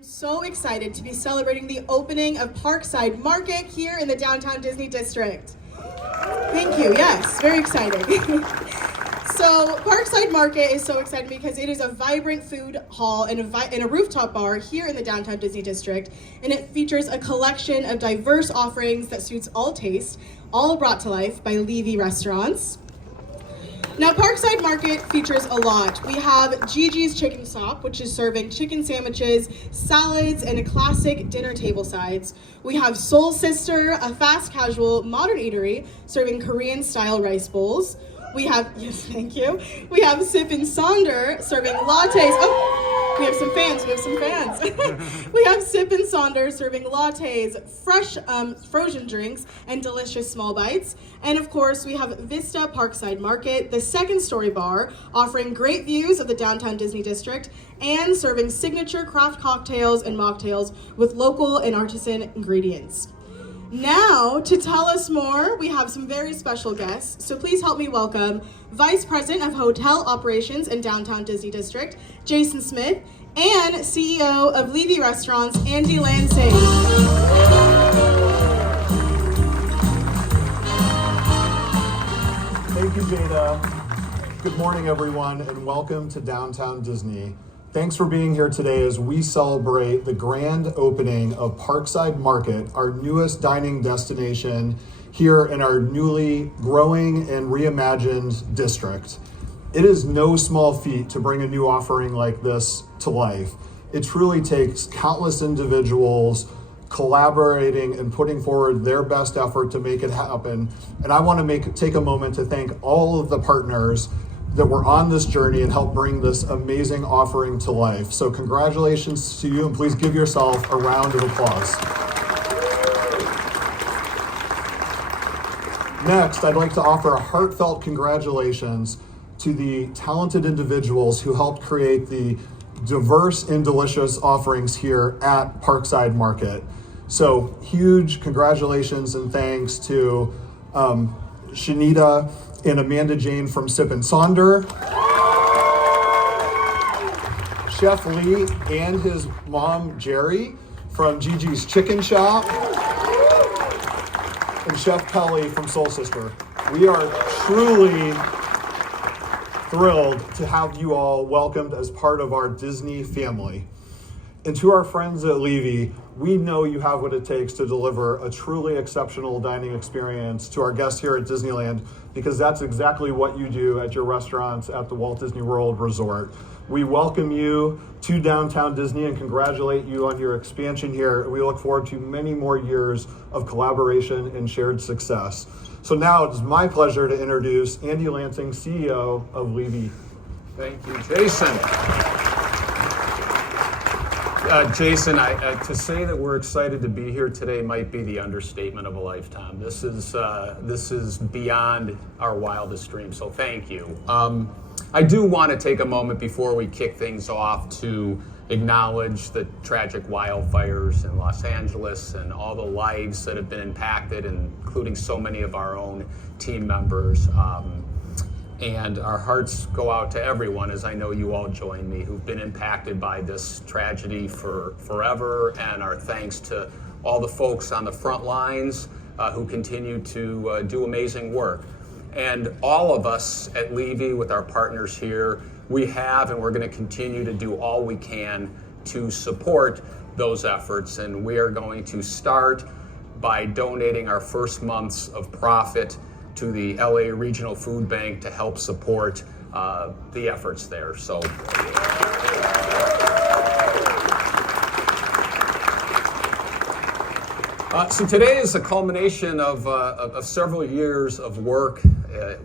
I'm so excited to be celebrating the opening of Parkside Market here in the downtown Disney district. Thank you, yes, very exciting. So Parkside Market is so exciting because it is a vibrant food hall and a rooftop bar here in the downtown Disney district, and it features a collection of diverse offerings that suits all tastes, all brought to life by Levy Restaurants. Now, Parkside Market features a lot. We have Gigi's Chicken Shop, which is serving chicken sandwiches, salads, and classic dinner table sides. We have Seoul Sisters, a fast casual modern eatery serving Korean-style rice bowls. We have, yes, thank you. We have Sonder serving lattes. Oh, we have some fans. We have Sonder serving lattes, fresh frozen drinks, and delicious small bites. And of course, we have Vista Parkside Market, the second-story bar, offering great views of the downtown Disney district and serving signature craft cocktails and mocktails with local and artisan ingredients. Now, to tell us more, we have some very special guests, so please help me welcome Vice President of Hotel Operations in Downtown Disney District, Jason Smith, and CEO of Levy Restaurants, Andy Lansing. Thank you, Jada. Good morning, everyone, and welcome to Downtown Disney. Thanks for being here today as we celebrate the grand opening of Parkside Market, our newest dining destination here in our newly growing and reimagined district. It is no small feat to bring a new offering like this to life. It truly takes countless individuals collaborating and putting forward their best effort to make it happen. And I want to take a moment to thank all of the partners that were on this journey and helped bring this amazing offering to life. So congratulations to you, and please give yourself a round of applause. Next, I'd like to offer a heartfelt congratulations to the talented individuals who helped create the diverse and delicious offerings here at Parkside Market. So huge congratulations and thanks to Shanita and Amanda Jane from Sonder, Chef Lee and his mom Jerry from Gigi's Chicken Shop, and Chef Kelly from Seoul Sisters. We are truly thrilled to have you all welcomed as part of our Disney family. And to our friends at Levy, we know you have what it takes to deliver a truly exceptional dining experience to our guests here at Disneyland, because that's exactly what you do at your restaurants at the Walt Disney World Resort. We welcome you to Downtown Disney and congratulate you on your expansion here. We look forward to many more years of collaboration and shared success. So now it's my pleasure to introduce Andy Lansing, CEO of Levy. Thank you, Jason. Jason, to say that we're excited to be here today might be the understatement of a lifetime. This is beyond our wildest dreams, so thank you. I do want to take a moment before we kick things off to acknowledge the tragic wildfires in Los Angeles and all the lives that have been impacted, including so many of our own team members. And our hearts go out to everyone, as I know you all join me, who've been impacted by this tragedy forever. And our thanks to all the folks on the front lines who continue to do amazing work. And all of us at Levy, with our partners here, we have and we're going to continue to do all we can to support those efforts. And we are going to start by donating our first months of profit to the LA Regional Food Bank to help support the efforts there. So today is a culmination of several years of work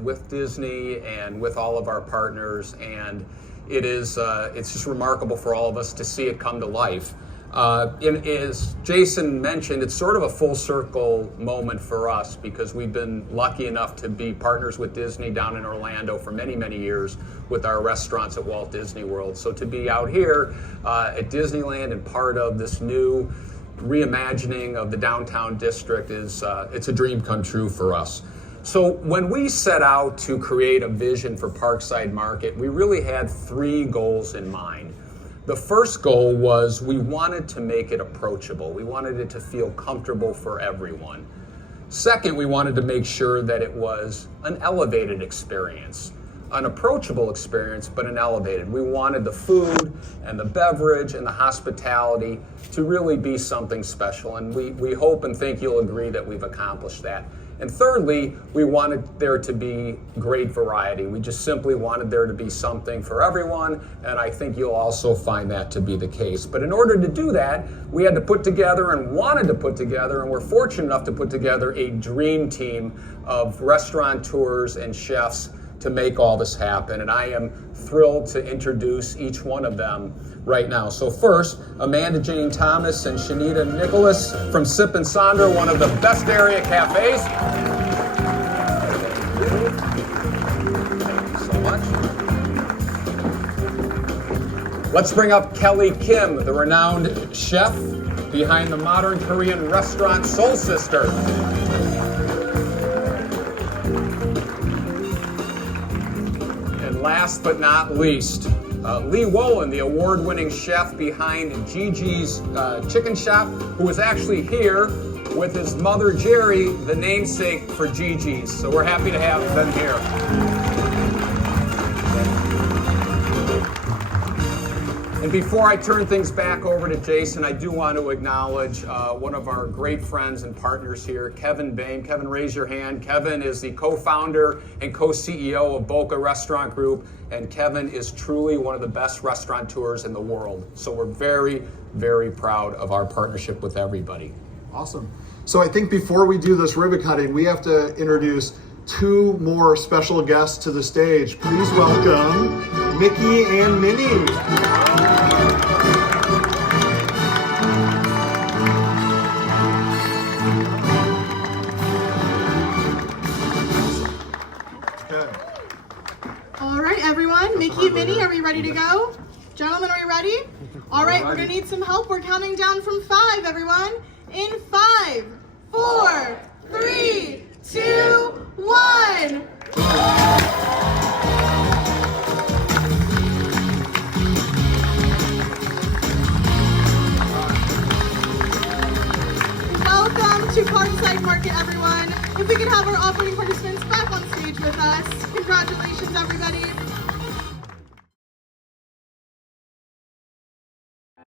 with Disney and with all of our partners, and it's just remarkable for all of us to see it come to life. As Jason mentioned, it's sort of a full circle moment for us because we've been lucky enough to be partners with Disney down in Orlando for many, many years with our restaurants at Walt Disney World. So to be out here at Disneyland and part of this new reimagining of the downtown district it's a dream come true for us. So when we set out to create a vision for Parkside Market, we really had three goals in mind. The first goal was we wanted to make it approachable. We wanted it to feel comfortable for everyone. Second, we wanted to make sure that it was an elevated experience, an approachable experience, but an elevated. We wanted the food and the beverage and the hospitality to really be something special, and we hope and think you'll agree that we've accomplished that. And thirdly, we wanted there to be great variety. We just simply wanted there to be something for everyone, and I think you'll also find that to be the case. But in order to do that, we had to put together and wanted to put together, and we're fortunate enough to put together a dream team of restaurateurs and chefs to make all this happen. And I am thrilled to introduce each one of them right now. So first, Amanda Jane Thomas and Shanita Nicholas from Sip and Sonder, one of the best area cafes. Thank you so much. Let's bring up Kelly Kim, the renowned chef behind the modern Korean restaurant Seoul Sisters. And last but not least, Lee Wolin, the award-winning chef behind Gigi's Chicken Shop, who was actually here with his mother, Jerry, the namesake for Gigi's. So we're happy to have them here. And before I turn things back over to Jason, I do want to acknowledge one of our great friends and partners here, Kevin Bain. Kevin, raise your hand. Kevin is the co-founder and co-CEO of Boca Restaurant Group, and Kevin is truly one of the best restaurateurs in the world. So we're very, very proud of our partnership with everybody. Awesome. So I think before we do this ribbon cutting, we have to introduce two more special guests to the stage. Please welcome Mickey and Minnie. All right, everyone. Mickey and Minnie, are we ready to go? Gentlemen, are we ready? All right, we're going to need some help. We're counting down from 5, everyone. In 5, 4, 3, 2, 1. Welcome to Parkside Market, everyone. If we could have our operating participants back on stage with us. Congratulations, everybody.